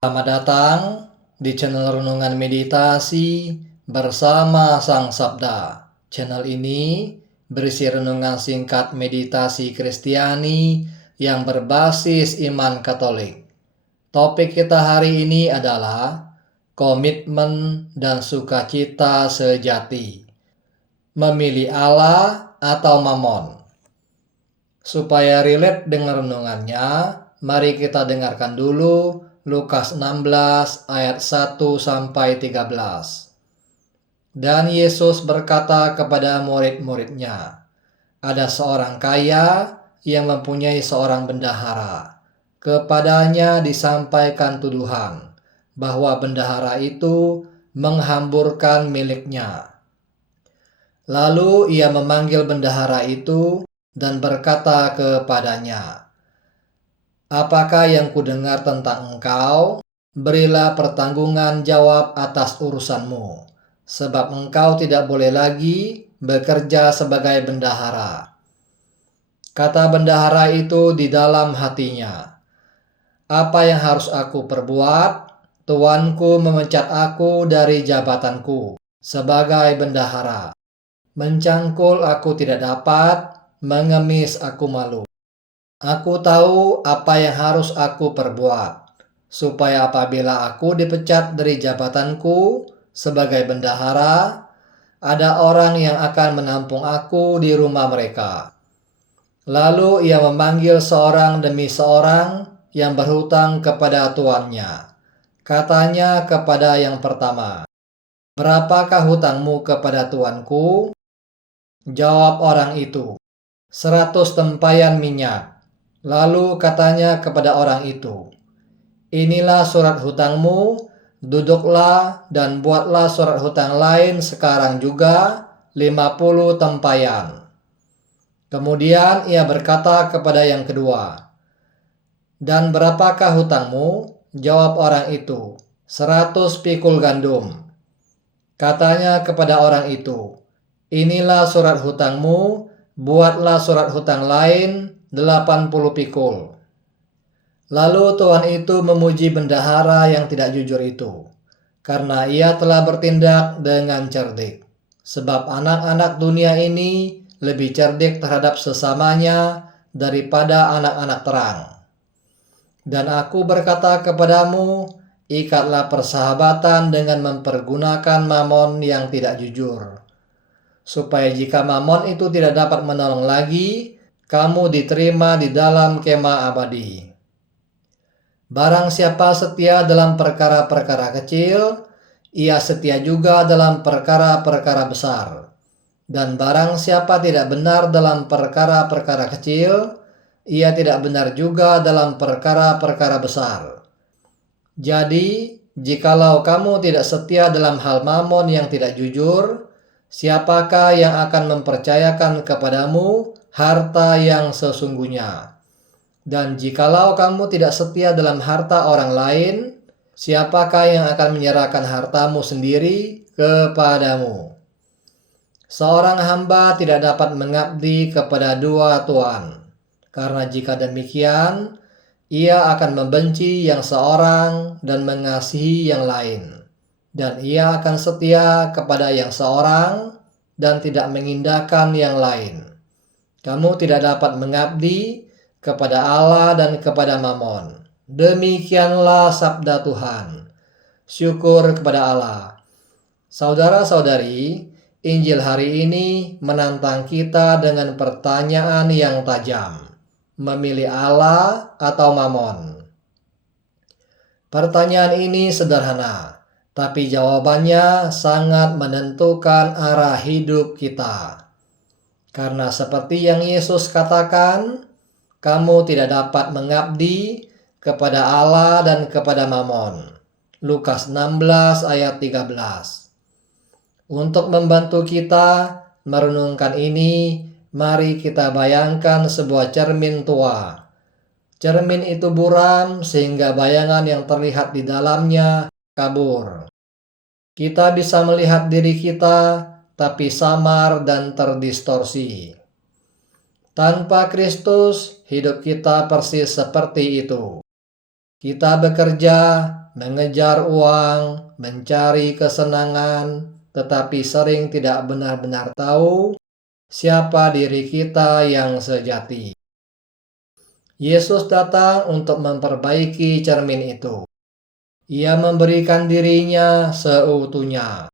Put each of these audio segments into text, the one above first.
Selamat datang di channel Renungan Meditasi bersama Sang Sabda. Channel ini berisi renungan singkat meditasi Kristiani yang berbasis iman Katolik. Topik kita hari ini adalah komitmen dan sukacita sejati. Memilih Allah atau Mamon. Supaya relate dengan renungannya, mari kita dengarkan dulu Lukas 16 ayat 1-13. Dan Yesus berkata kepada murid-muridnya, ada seorang kaya yang mempunyai seorang bendahara. Kepadanya disampaikan tuduhan bahwa bendahara itu menghamburkan miliknya. Lalu ia memanggil bendahara itu dan berkata kepadanya, apakah yang kudengar tentang engkau? Berilah pertanggungan jawab atas urusanmu, sebab engkau tidak boleh lagi bekerja sebagai bendahara. Kata bendahara itu di dalam hatinya, apa yang harus aku perbuat? Tuanku memecat aku dari jabatanku sebagai bendahara. Mencangkul aku tidak dapat, mengemis aku malu. Aku tahu apa yang harus aku perbuat, supaya apabila aku dipecat dari jabatanku sebagai bendahara, ada orang yang akan menampung aku di rumah mereka. Lalu ia memanggil seorang demi seorang yang berhutang kepada tuannya. Katanya kepada yang pertama, berapakah hutangmu kepada tuanku? Jawab orang itu, 100 tempayan minyak. Lalu katanya kepada orang itu, inilah surat hutangmu, duduklah dan buatlah surat hutang lain sekarang juga 50 tempayan. Kemudian ia berkata kepada yang kedua, dan berapakah hutangmu? Jawab orang itu, 100 pikul gandum. Katanya kepada orang itu, inilah surat hutangmu, buatlah surat hutang lain 80 pikul. Lalu tuan itu memuji bendahara yang tidak jujur itu, karena ia telah bertindak dengan cerdik. Sebab anak-anak dunia ini lebih cerdik terhadap sesamanya daripada anak-anak terang. Dan aku berkata kepadamu, ikatlah persahabatan dengan mempergunakan mamon yang tidak jujur, supaya jika mamon itu tidak dapat menolong lagi, kamu diterima di dalam kemah abadi. Barang siapa setia dalam perkara-perkara kecil, ia setia juga dalam perkara-perkara besar. Dan barang siapa tidak benar dalam perkara-perkara kecil, ia tidak benar juga dalam perkara-perkara besar. Jadi, jikalau kamu tidak setia dalam hal mamon yang tidak jujur, siapakah yang akan mempercayakan kepadamu harta yang sesungguhnya? Dan jikalau kamu tidak setia dalam harta orang lain, siapakah yang akan menyerahkan hartamu sendiri kepadamu? Seorang hamba tidak dapat mengabdi kepada dua tuan, karena jika demikian, ia akan membenci yang seorang dan mengasihi yang lain. Dan ia akan setia kepada yang seorang dan tidak mengindahkan yang lain. Kamu tidak dapat mengabdi kepada Allah dan kepada Mamon. Demikianlah sabda Tuhan. Syukur kepada Allah. Saudara-saudari, Injil hari ini menantang kita dengan pertanyaan yang tajam. Memilih Allah atau Mamon? Pertanyaan ini sederhana, tapi jawabannya sangat menentukan arah hidup kita. Karena seperti yang Yesus katakan, kamu tidak dapat mengabdi kepada Allah dan kepada Mamon. Lukas 16 ayat 13. Untuk membantu kita merenungkan ini, mari kita bayangkan sebuah cermin tua. Cermin itu buram sehingga bayangan yang terlihat di dalamnya kabur. Kita bisa melihat diri kita, tapi samar dan terdistorsi. Tanpa Kristus, hidup kita persis seperti itu. Kita bekerja, mengejar uang, mencari kesenangan, tetapi sering tidak benar-benar tahu siapa diri kita yang sejati. Yesus datang untuk memperbaiki cermin itu. Ia memberikan dirinya seutuhnya,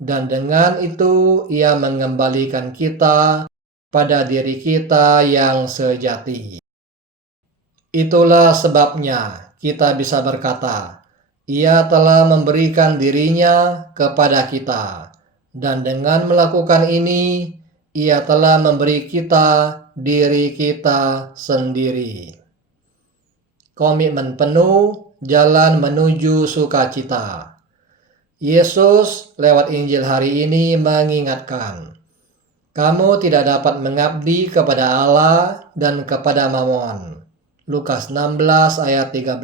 dan dengan itu ia mengembalikan kita pada diri kita yang sejati. Itulah sebabnya kita bisa berkata, Ia telah memberikan dirinya kepada kita, dan dengan melakukan ini, Ia telah memberi kita diri kita sendiri. Komitmen penuh, jalan menuju sukacita. Yesus lewat Injil hari ini mengingatkan, kamu tidak dapat mengabdi kepada Allah dan kepada Mamon. Lukas 16 ayat 13.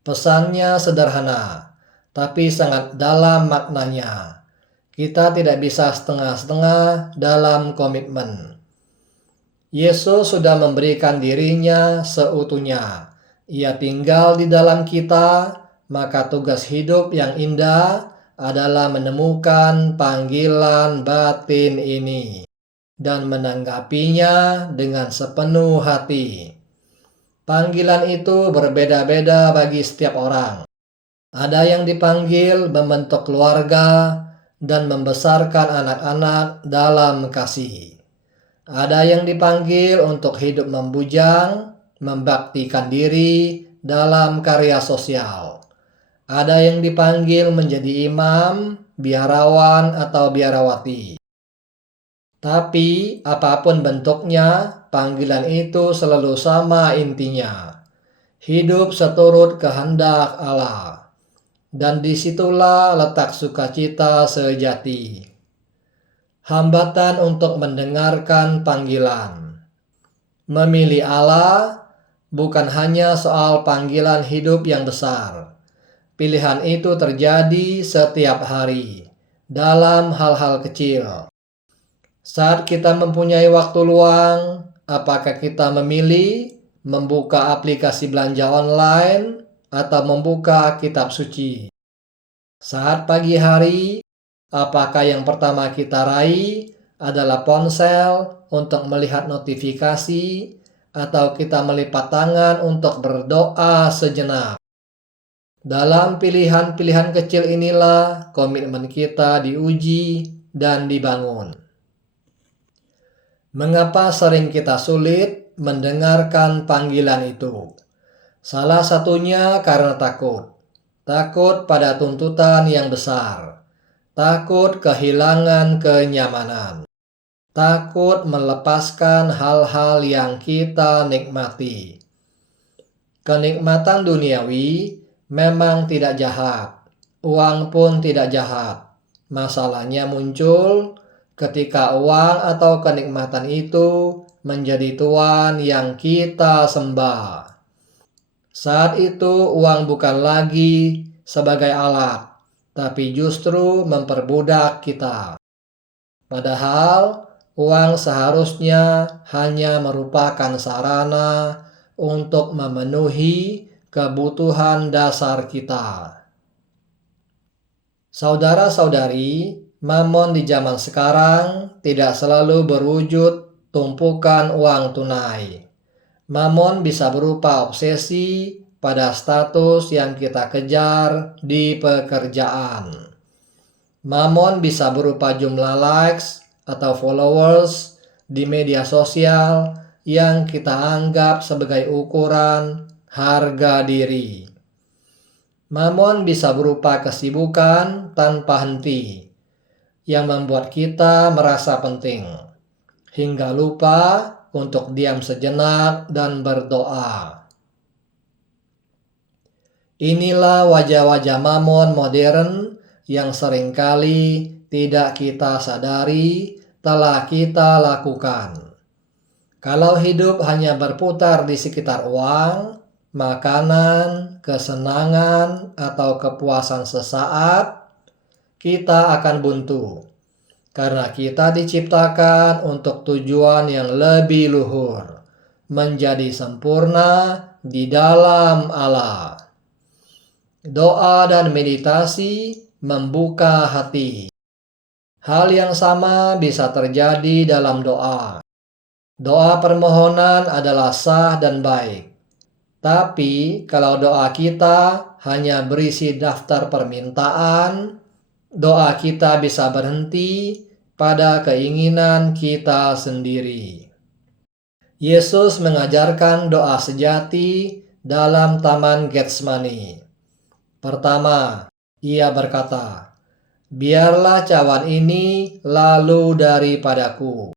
Pesannya sederhana, tapi sangat dalam maknanya. Kita tidak bisa setengah-setengah dalam komitmen. Yesus sudah memberikan dirinya seutuhnya. Ia tinggal di dalam kita, maka tugas hidup yang indah adalah menemukan panggilan batin ini dan menanggapinya dengan sepenuh hati. Panggilan itu berbeda-beda bagi setiap orang. Ada yang dipanggil membentuk keluarga dan membesarkan anak-anak dalam kasih. Ada yang dipanggil untuk hidup membujang, membaktikan diri dalam karya sosial. Ada yang dipanggil menjadi imam, biarawan, atau biarawati. Tapi apapun bentuknya, panggilan itu selalu sama intinya. Hidup seturut kehendak Allah. Dan disitulah letak sukacita sejati. Hambatan untuk mendengarkan panggilan. Memilih Allah bukan hanya soal panggilan hidup yang besar. Pilihan itu terjadi setiap hari, dalam hal-hal kecil. Saat kita mempunyai waktu luang, apakah kita memilih membuka aplikasi belanja online atau membuka kitab suci? Saat pagi hari, apakah yang pertama kita raih adalah ponsel untuk melihat notifikasi atau kita melipat tangan untuk berdoa sejenak? Dalam pilihan-pilihan kecil inilah komitmen kita diuji dan dibangun. Mengapa sering kita sulit mendengarkan panggilan itu? Salah satunya karena takut. Takut pada tuntutan yang besar. Takut kehilangan kenyamanan. Takut melepaskan hal-hal yang kita nikmati. Kenikmatan duniawi memang tidak jahat. Uang pun tidak jahat. Masalahnya muncul ketika uang atau kenikmatan itu menjadi tuan yang kita sembah. Saat itu uang bukan lagi sebagai alat, tapi justru memperbudak kita. Padahal uang seharusnya hanya merupakan sarana untuk memenuhi kebutuhan dasar kita. Saudara-saudari, mamon di zaman sekarang tidak selalu berwujud tumpukan uang tunai. Mamon bisa berupa obsesi pada status yang kita kejar di pekerjaan. Mamon bisa berupa jumlah likes atau followers di media sosial yang kita anggap sebagai ukuran harga diri. Mamon bisa berupa kesibukan tanpa henti yang membuat kita merasa penting, hingga lupa untuk diam sejenak dan berdoa. Inilah wajah-wajah mamon modern yang seringkali tidak kita sadari telah kita lakukan. Kalau hidup hanya berputar di sekitar uang, makanan, kesenangan, atau kepuasan sesaat, kita akan buntu. Karena kita diciptakan untuk tujuan yang lebih luhur, menjadi sempurna di dalam Allah. Doa dan meditasi membuka hati. Hal yang sama bisa terjadi dalam doa. Doa permohonan adalah sah dan baik. Tapi kalau doa kita hanya berisi daftar permintaan, doa kita bisa berhenti pada keinginan kita sendiri. Yesus mengajarkan doa sejati dalam Taman Getsemani. Pertama, ia berkata, "Biarlah cawan ini lalu daripadaku."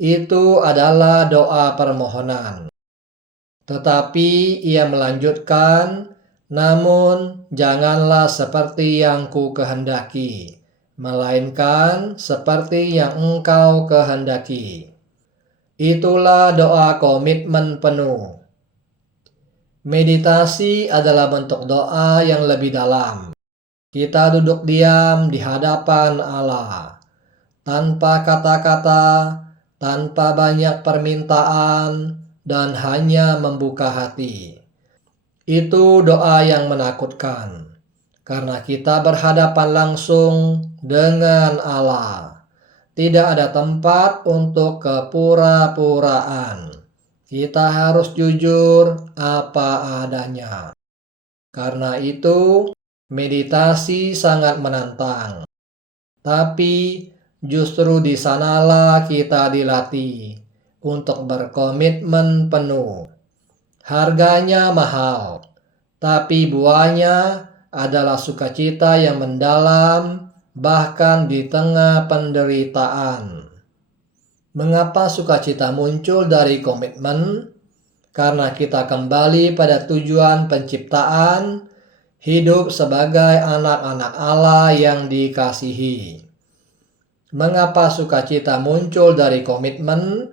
Itu adalah doa permohonan. Tetapi ia melanjutkan, "Namun janganlah seperti yang ku kehendaki, melainkan seperti yang engkau kehendaki." Itulah doa komitmen penuh. Meditasi adalah bentuk doa yang lebih dalam. Kita duduk diam di hadapan Allah, tanpa kata-kata, tanpa banyak permintaan, dan hanya membuka hati. Itu doa yang menakutkan, karena kita berhadapan langsung dengan Allah. Tidak ada tempat untuk kepura-puraan. Kita harus jujur apa adanya. Karena itu, meditasi sangat menantang. Tapi justru di sanalah kita dilatih untuk berkomitmen penuh. Harganya mahal, tapi buahnya adalah sukacita yang mendalam bahkan di tengah penderitaan. Mengapa sukacita muncul dari komitmen? Karena kita kembali pada tujuan penciptaan, hidup sebagai anak-anak Allah yang dikasihi. Mengapa sukacita muncul dari komitmen?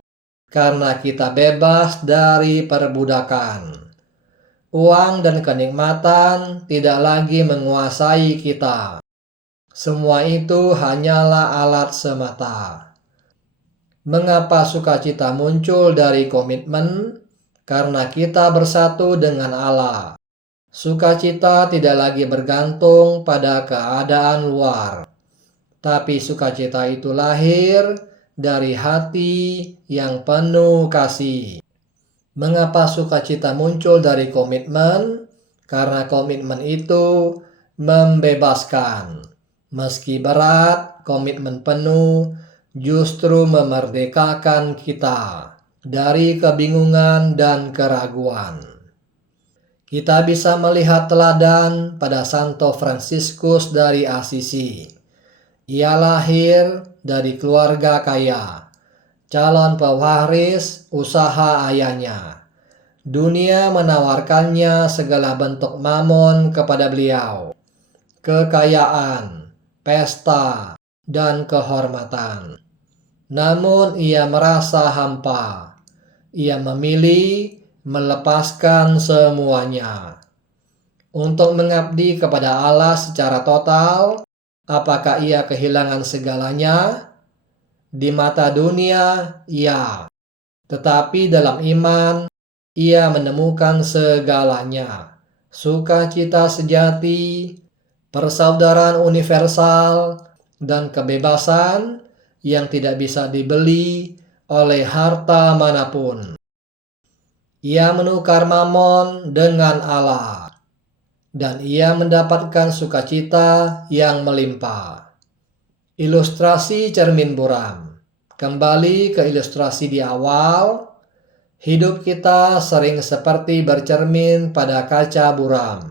Karena kita bebas dari perbudakan. Uang dan kenikmatan tidak lagi menguasai kita. Semua itu hanyalah alat semata. Mengapa sukacita muncul dari komitmen? Karena kita bersatu dengan Allah. Sukacita tidak lagi bergantung pada keadaan luar. Tapi sukacita itu lahir dari hati yang penuh kasih. Mengapa sukacita muncul dari komitmen? Karena komitmen itu membebaskan. Meski berat, komitmen penuh justru memerdekakan kita dari kebingungan dan keraguan. Kita bisa melihat teladan pada Santo Fransiskus dari Assisi. Ia lahir dari keluarga kaya, calon pewaris usaha ayahnya. Dunia menawarkannya segala bentuk mamon kepada beliau. Kekayaan, pesta, dan kehormatan. Namun ia merasa hampa. Ia memilih melepaskan semuanya. Untuk mengabdi kepada Allah secara total, apakah ia kehilangan segalanya? Di mata dunia, ya. Tetapi dalam iman, ia menemukan segalanya. Sukacita sejati, persaudaraan universal, dan kebebasan yang tidak bisa dibeli oleh harta manapun. Ia menukar mamon dengan Allah. Dan ia mendapatkan sukacita yang melimpah. Ilustrasi cermin buram. Kembali ke ilustrasi di awal, hidup kita sering seperti bercermin pada kaca buram.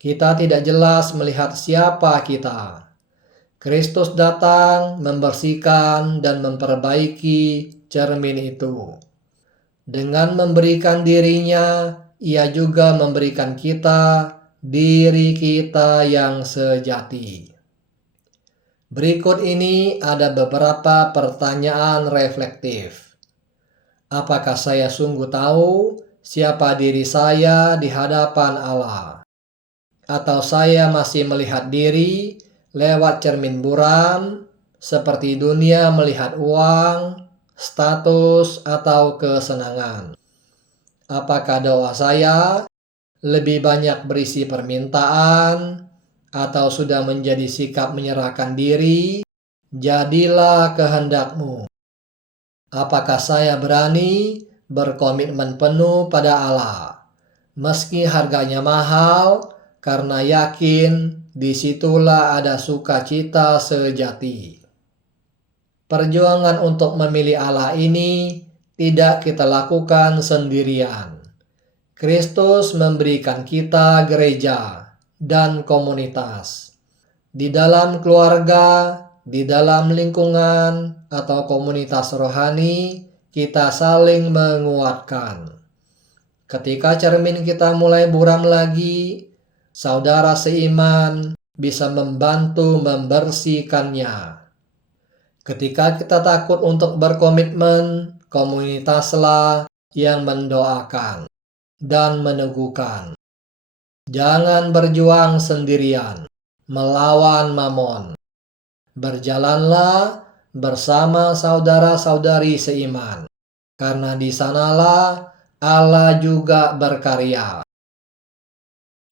Kita tidak jelas melihat siapa kita. Kristus datang membersihkan dan memperbaiki cermin itu. Dengan memberikan dirinya, ia juga memberikan kita diri kita yang sejati. Berikut ini ada beberapa pertanyaan reflektif. Apakah saya sungguh tahu siapa diri saya di hadapan Allah? Atau saya masih melihat diri lewat cermin buram, seperti dunia melihat uang, status, atau kesenangan? Apakah doa saya lebih banyak berisi permintaan, atau sudah menjadi sikap menyerahkan diri? Jadilah kehendakmu. Apakah saya berani berkomitmen penuh pada Allah, meski harganya mahal, karena yakin disitulah ada sukacita sejati. Perjuangan untuk memilih Allah ini tidak kita lakukan sendirian. Kristus memberikan kita gereja dan komunitas. Di dalam keluarga, di dalam lingkungan, atau komunitas rohani, kita saling menguatkan. Ketika cermin kita mulai buram lagi, saudara seiman bisa membantu membersihkannya. Ketika kita takut untuk berkomitmen, komunitaslah yang mendoakan dan meneguhkan. Jangan berjuang sendirian, melawan mamon. Berjalanlah bersama saudara-saudari seiman, karena di sanalah Allah juga berkarya.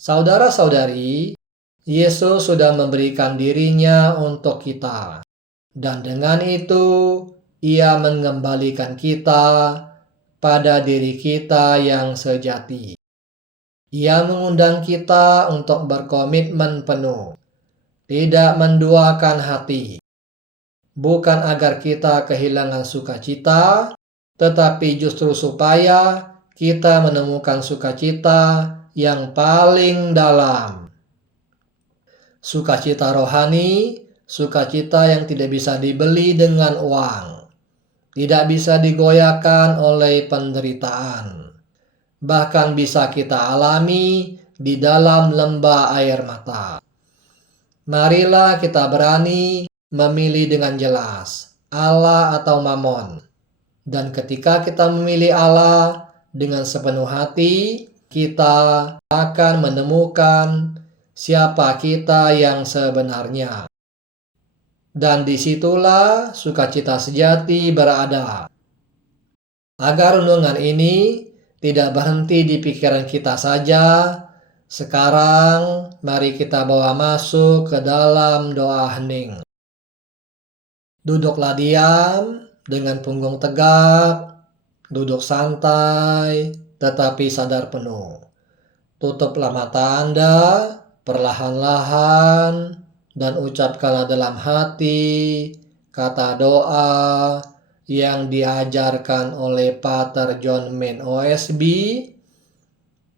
Saudara-saudari, Yesus sudah memberikan dirinya untuk kita, dan dengan itu Ia mengembalikan kita pada diri kita yang sejati. Ia mengundang kita untuk berkomitmen penuh, tidak menduakan hati, bukan agar kita kehilangan sukacita, tetapi justru supaya kita menemukan sukacita yang paling dalam. Sukacita rohani, sukacita yang tidak bisa dibeli dengan uang, tidak bisa digoyahkan oleh penderitaan. Bahkan bisa kita alami di dalam lembah air mata. Marilah kita berani memilih dengan jelas, Allah atau mamon. Dan ketika kita memilih Allah dengan sepenuh hati, kita akan menemukan siapa kita yang sebenarnya. Dan disitulah sukacita sejati berada. Agar renungan ini tidak berhenti di pikiran kita saja, sekarang mari kita bawa masuk ke dalam doa hening. Duduklah diam dengan punggung tegak, duduk santai tetapi sadar penuh. Tutuplah mata Anda perlahan-lahan dan ucapkanlah dalam hati kata doa yang diajarkan oleh Pater John Main OSB.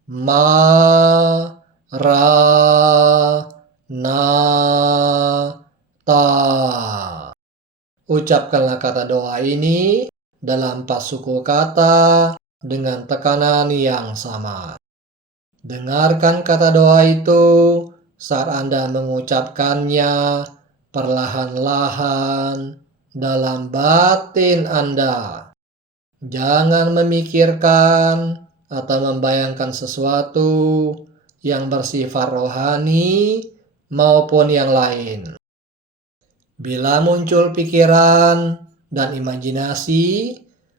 Maranatha. Ucapkanlah kata doa ini dalam 4 suku kata dengan tekanan yang sama. Dengarkan kata doa itu saat Anda mengucapkannya perlahan-lahan dalam batin Anda. Jangan memikirkan atau membayangkan sesuatu yang bersifat rohani maupun yang lain. Bila muncul pikiran dan imajinasi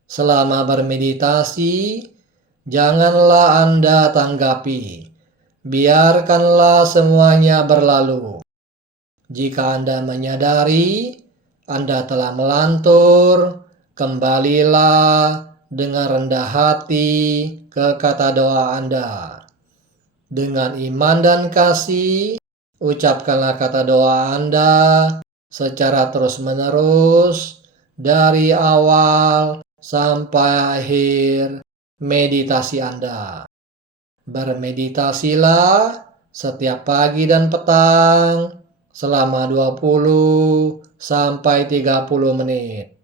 selama bermeditasi, janganlah Anda tanggapi. Biarkanlah semuanya berlalu. Jika Anda menyadari Anda telah melantur, kembalilah dengan rendah hati ke kata doa Anda. Dengan iman dan kasih, ucapkanlah kata doa Anda secara terus-menerus dari awal sampai akhir meditasi Anda. Bermeditasilah setiap pagi dan petang selama 20 sampai 30 menit.